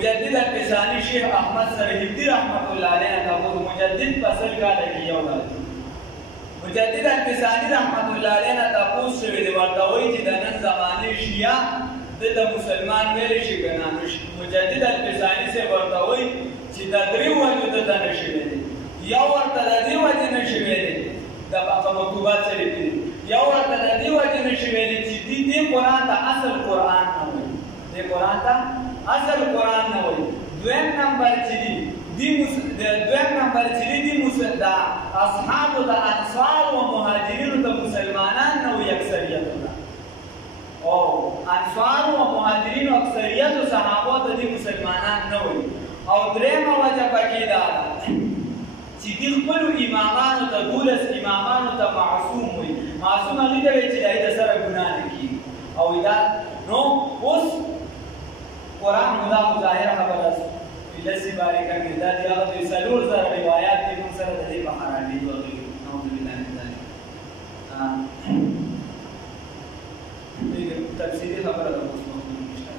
مجدد القسانی شیخ احمد سرهدی رحمت الله علیه تاسو مجدد فصل کا لګي یو مجدد القسانی رحمت الله علیه تاسو شوی دی ورته وایي چې د نن زمانه شیعه د مسلمان ویل شي کنه مجدد القسانی سے ورته وایي چې د درې وجو د نشوي دي یو ورته د دې وجه نشوي دي د په مکتوبات سره دي یو ورته د دې وجه نشوي دي چې دې قرآن ته اصل قرآن نه وایي دې قرآن ته اصل قرآن نه وایي دویم نمبر چې دي دویم نمبر چې دي دا اصحاب د انصار او مهاجرینو ته مسلمانان نه وي اکثریت او انصار او مهاجرینو اکثریت صحابه ته دي مسلمانان نه وي او درېمه وجه پکې ده چې دې خپل امامانو ته دولس امامانو ته معصوم وي معصوم هغه ته چې دای د سره ګناه نه کوي او دا نو اوس قرآن خدا ظاهر خبره لسی باری کا کردار دیا تو سلور سر روایات کی من سر دلی بخارانی دو نعوذ باللہ من ذلک تفسیری خبر ہے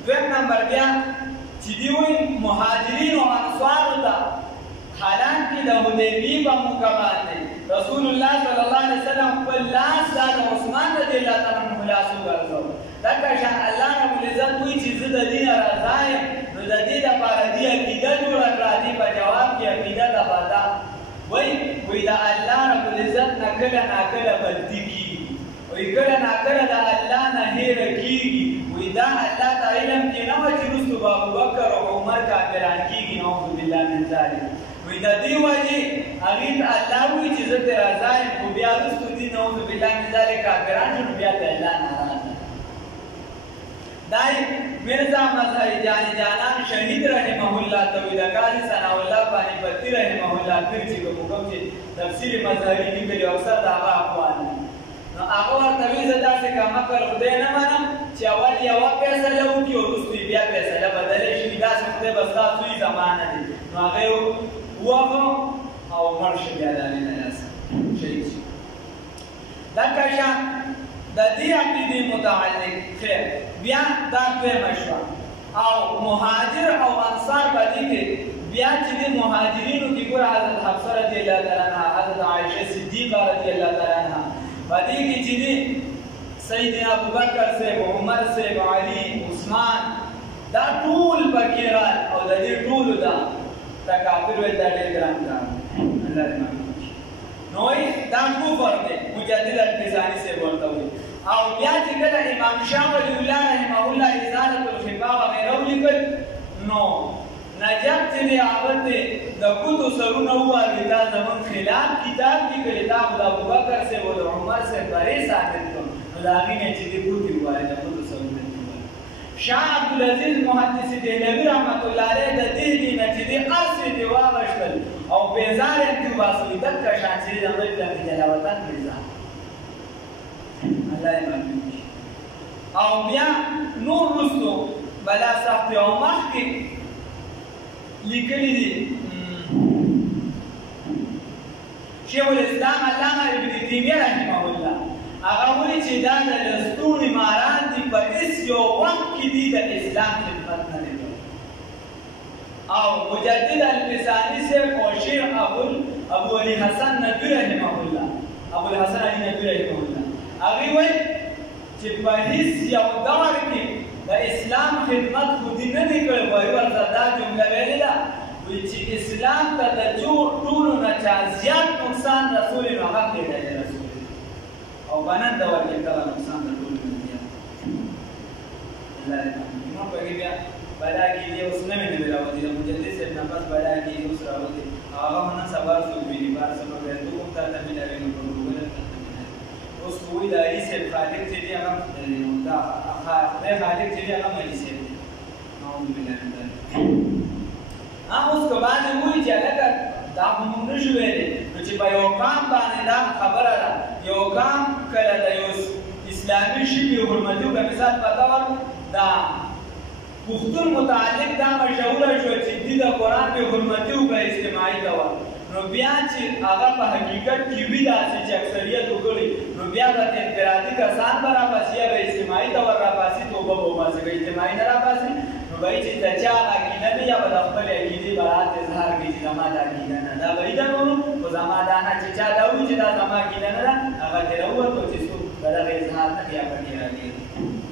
دویم نمبر بیا چې دی وی مهاجرین او انصار ته حالانکه د حدیبیه په موقع باندې رسول الله صلی الله علیه وسلم په لاس د عثمان رضی الله تعالی عنہ لاس ورکړ دا که الله رب العزت وی چې زه د دین راځم نو د دې لپاره دې عقیده جوړه کړه دې په جواب کې عقیده ده پدا وای دا الله رب العزت نه کله غلطي کیږي وای کله نه کله د الله نه هېر کیږي وای دا الله تعالی علم کې نه و چې رسول ابو بکر او عمر کافران کیږي نعوذ بالله من ذلک وای دا دی وایي هغه الله وی چې زه ته راځم خو بیا رسول دې نعوذ بالله من ذلک کافران شنو بیا ته الله ناراض دای مرزا مظهری جانان شهید رحمه الله تویدکاری ثناء الله پانی پتی رحمه الله پیر چې کوم چې تفسیر مظهری لیکلي اکثر دا هغه اقوال نو هغه ورته وی زدا څه کوم کار خدای نه منم چې اول یو فیصله وکي او وروسته بیا فیصله بدلې شي دا څه خدای بس تاسو یې زمانه دي نو هغه وغه او مرشد بیا دالې نه شهید شي دا کښه د دې عقیدې متعلق خیر بیا دا دویمه شوه او مهاجر او انصار په دې کې بیا چې د مهاجرینو کې ګوره حضرت حفصه رضی الله تعالی عنها حضرت عایشه صدیقه رضی الله تعالی عنها په دې کې چې د سیدنا ابوبکر صاحب عمر صاحب علي عثمان دا ټول پکې رال او د دې ټولو دا تکافر ویل دا ډېر ګران کار الله دې نو دا کفر دی مجدد القسانی سے ورته وي او بیا چې کله امام شاه ولی الله رحمه الله ازاله الخفاء وغیره ولیکل نو نجف چې دی هغه د کوتو سرونه ووایي دا زمون خلاف کتاب لیکل دا د ابوبکر صاحب او عمر صاحب بری ثابت کړ نو د هغې نه چې دی کوتې ووایي د کوتو سرونه شاه عبدالعزیز محدث دهلوي رحمت الله علیه د دې نه چې دی ارسې دی واغشتل او بیزار یې کې واسوي دغه شان چې د امریکا د جلاوطن بیزار الله یې او بیا نور رسو بلا سخت او مخکې لیکلي دي شیخ الاسلام علامه ابن تیمیه رحمه الله هغه وایي چې دا د لستوڼي ماران دي په هېڅ یو وخت کې دي د اسلام خدمت نه دی او مجدد القسانی صاحب او شیخ ابو علي حسن ندوي رحمه الله ابو الحسن علي ندوي رحمه الله هغه وایي چې په هېڅ یو دور کې د اسلام خدمت خو دې نه دی کړی وایي ورته دا جمله ویلې ده وایي چې اسلام ته د ټولو نه چا زیات نقصان رسول نو هغه پرېږدی رسول او بنان دور کې کله نقصان د ټولو نه زیات الله دې نو په کې بیا بلا کې دې اوس نه مې راوځي د مجدد صاحب نه پس بلا کې اوس راوځي هغه نن سبا څو ویلي بار سبا به دوه ته مې لري نو په وګړه اوس کوی د علی صاحب خالق چې دی هغه دا خالق چې دی هغه ملي صاحب نعوذ بالله من ذلک اوس کو باندې وایي چې لکه دا موږ نشو ویلې چې په یو قام باندې دا خبره ده یو قام کله د یو اسلامي شبه حرمتي په مثال په تور دا پښتون متعلق دا مشهوره شو چې د قرآن په حرمتي او په اجتماعي تور نو بیا چې هغه په حقیقت کې وي داسې چې اکثریت وګړي نو بیا به انفرادي کسان به راپاسي یا به اجتماعي تور راپاسي توبه به وباسي که اجتماعي نه راپاسي نو وایي چې د چا عقیده نه یا به د خپل عقیدې برات اظهار کوي چې زما دا عقیده نه دا به یې دا نو خو زما دا نه چې چا دا وایي چې دا زما عقیده نه ده هغه ترې راووتو چې څوک د دغه اظهار نه بیا پکې راګیر